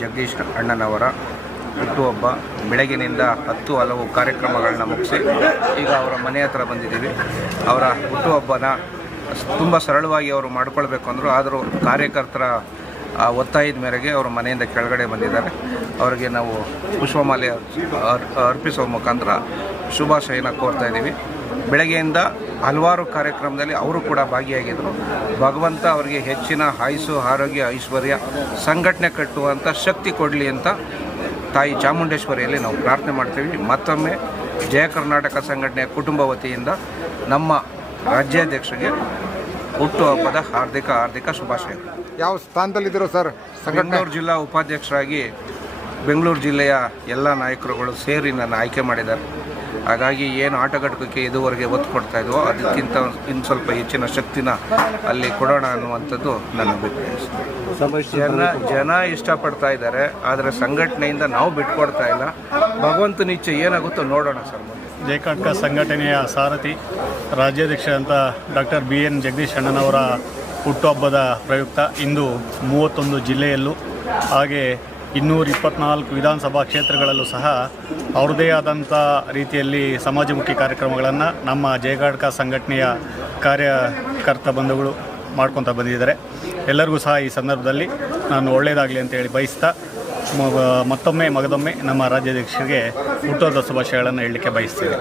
ಜಗದೀಶ್ ಅಣ್ಣನವರ ಹುಟ್ಟುಹಬ್ಬ ಬೆಳಗಿನಿಂದ ಹಲವು ಕಾರ್ಯಕ್ರಮಗಳನ್ನ ಮುಗಿಸಿ ಈಗ ಅವರ ಮನೆ ಹತ್ರ ಬಂದಿದ್ದೀವಿ. ಅವರ ಹುಟ್ಟುಹಬ್ಬನ ತುಂಬ ಸರಳವಾಗಿ ಅವರು ಮಾಡ್ಕೊಳ್ಬೇಕು ಅಂದರು. ಆದರೂ ಕಾರ್ಯಕರ್ತರ ಒತ್ತಾಯದ ಮೇರೆಗೆ ಅವರು ಮನೆಯಿಂದ ಕೆಳಗಡೆ ಬಂದಿದ್ದಾರೆ. ಅವರಿಗೆ ನಾವು ಪುಷ್ಪಮಾಲೆ ಅರ್ಪಿಸುವ ಮುಖಾಂತರ ಶುಭಾಶಯನ ಕೋರ್ತಾ ಇದ್ದೀವಿ. ಬೆಳಗ್ಗೆಯಿಂದ ಹಲವಾರು ಕಾರ್ಯಕ್ರಮದಲ್ಲಿ ಅವರು ಕೂಡ ಭಾಗಿಯಾಗಿದ್ದರು. ಭಗವಂತ ಅವರಿಗೆ ಹೆಚ್ಚಿನ ಆಯುಸ್ಸು, ಆರೋಗ್ಯ, ಐಶ್ವರ್ಯ, ಸಂಘಟನೆ ಕಟ್ಟುವಂಥ ಶಕ್ತಿ ಕೊಡಲಿ ಅಂತ ತಾಯಿ ಚಾಮುಂಡೇಶ್ವರಿಯಲ್ಲಿ ನಾವು ಪ್ರಾರ್ಥನೆ ಮಾಡ್ತೀವಿ. ಮತ್ತೊಮ್ಮೆ ಜಯ ಕರ್ನಾಟಕ ಸಂಘಟನೆಯ ಕುಟುಂಬ ವತಿಯಿಂದ ನಮ್ಮ ರಾಜ್ಯಾಧ್ಯಕ್ಷರಿಗೆ ಹುಟ್ಟುಹಬ್ಬದ ಹಾರ್ದಿಕ ಶುಭಾಶಯಗಳು. ಯಾವ ಸ್ಥಾನದಲ್ಲಿದ್ದೀರೋ ಸರ್? ಬೆಂಗಳೂರು ಜಿಲ್ಲಾ ಉಪಾಧ್ಯಕ್ಷರಾಗಿ ಬೆಂಗಳೂರು ಜಿಲ್ಲೆಯ ಎಲ್ಲ ನಾಯಕರುಗಳು ಸೇರಿ ನನ್ನ ಆಯ್ಕೆ ಮಾಡಿದ್ದಾರೆ. ಹಾಗಾಗಿ ಏನು ಆಟಗಾಟಕ್ಕೆ ಇದುವರೆಗೆ ಒತ್ತು ಕೊಡ್ತಾ ಇದ್ವೋ ಅದಕ್ಕಿಂತ ಇನ್ನು ಸ್ವಲ್ಪ ಹೆಚ್ಚಿನ ಶಕ್ತಿನ ಅಲ್ಲಿ ಕೊಡೋಣ ಅನ್ನುವಂಥದ್ದು ನನ್ನ ಅಭಿಪ್ರಾಯ. ಜನ ಇಷ್ಟಪಡ್ತಾ ಇದ್ದಾರೆ, ಆದರೆ ಸಂಘಟನೆಯಿಂದ ನಾವು ಬಿಟ್ಕೊಡ್ತಾ ಇಲ್ಲ. ಭಗವಂತನ ಇಚ್ಛೆ ಏನಾಗುತ್ತೋ ನೋಡೋಣ ಸರ್. ಜಯ ಕರ್ನಾಟಕ ಸಂಘಟನೆಯ ಸಾರಥಿ ರಾಜ್ಯಾಧ್ಯಕ್ಷ ಅಂತ ಡಾಕ್ಟರ್ BN ಜಗದೀಶ್ ಅಣ್ಣನವರ ಹುಟ್ಟುಹಬ್ಬದ ಪ್ರಯುಕ್ತ ಇಂದು 31 ಜಿಲ್ಲೆಯಲ್ಲೂ ಹಾಗೆ 224 ವಿಧಾನಸಭಾ ಕ್ಷೇತ್ರಗಳಲ್ಲೂ ಸಹ ಅವ್ರದ್ದೇ ಆದಂಥ ರೀತಿಯಲ್ಲಿ ಸಮಾಜಮುಖಿ ಕಾರ್ಯಕ್ರಮಗಳನ್ನು ನಮ್ಮ ಜಯ ಕರ್ನಾಟಕ ಸಂಘಟನೆಯ ಕಾರ್ಯಕರ್ತ ಬಂಧುಗಳು ಮಾಡ್ಕೊತ ಬಂದಿದ್ದಾರೆ. ಎಲ್ಲರಿಗೂ ಸಹ ಈ ಸಂದರ್ಭದಲ್ಲಿ ನಾನು ಒಳ್ಳೆಯದಾಗಲಿ ಅಂತೇಳಿ ಬಯಸ್ತಾ ಮಗದೊಮ್ಮೆ ನಮ್ಮ ರಾಜ್ಯಾಧ್ಯಕ್ಷರಿಗೆ ಹುಟ್ಟುಹಬ್ಬದ ಶುಭಾಶಯಗಳನ್ನು ಹೇಳಲಿಕ್ಕೆ ಬಯಸ್ತೀನಿ.